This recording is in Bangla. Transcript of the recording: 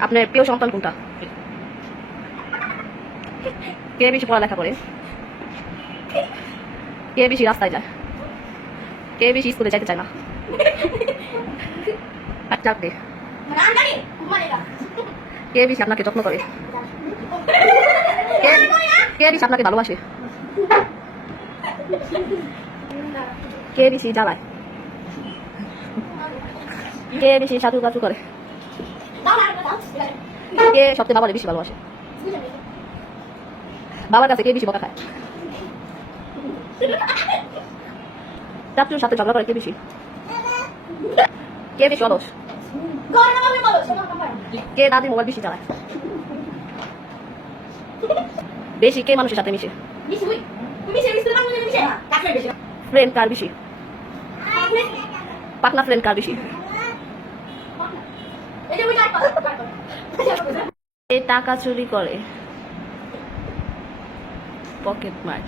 আপনার প্রিয় সন্তান কোনটা? কে বেশি পড়ালেখা করে? কে বেশি রাস্তায় যায়? কে বেশি স্কুলে যাইতে চায় না? চাকরি। কে বেশি আপনাকে যত্ন করে? কে বেশি আপনাকে ভালোবাসে? কে বেশি জ্বালায়? কে বেশি সাধু কাজু করে? কে সবচেয়ে বাবারে বেশি ভালোবাসে? বাবার কাছে কে বেশি বকা খায়? চাচুর সাথে ঝগড়া করে কে বেশি? কে বেশি অলস? কে দাদি মোবাইল বেশি চালায়? বেশি কে মানুষের সাথে মিশে? ফ্রেন্ড কার বেশি? পাটনা ফ্রেন্ড কার বেশি? এ টাকা চুরি করে? পকেট মার।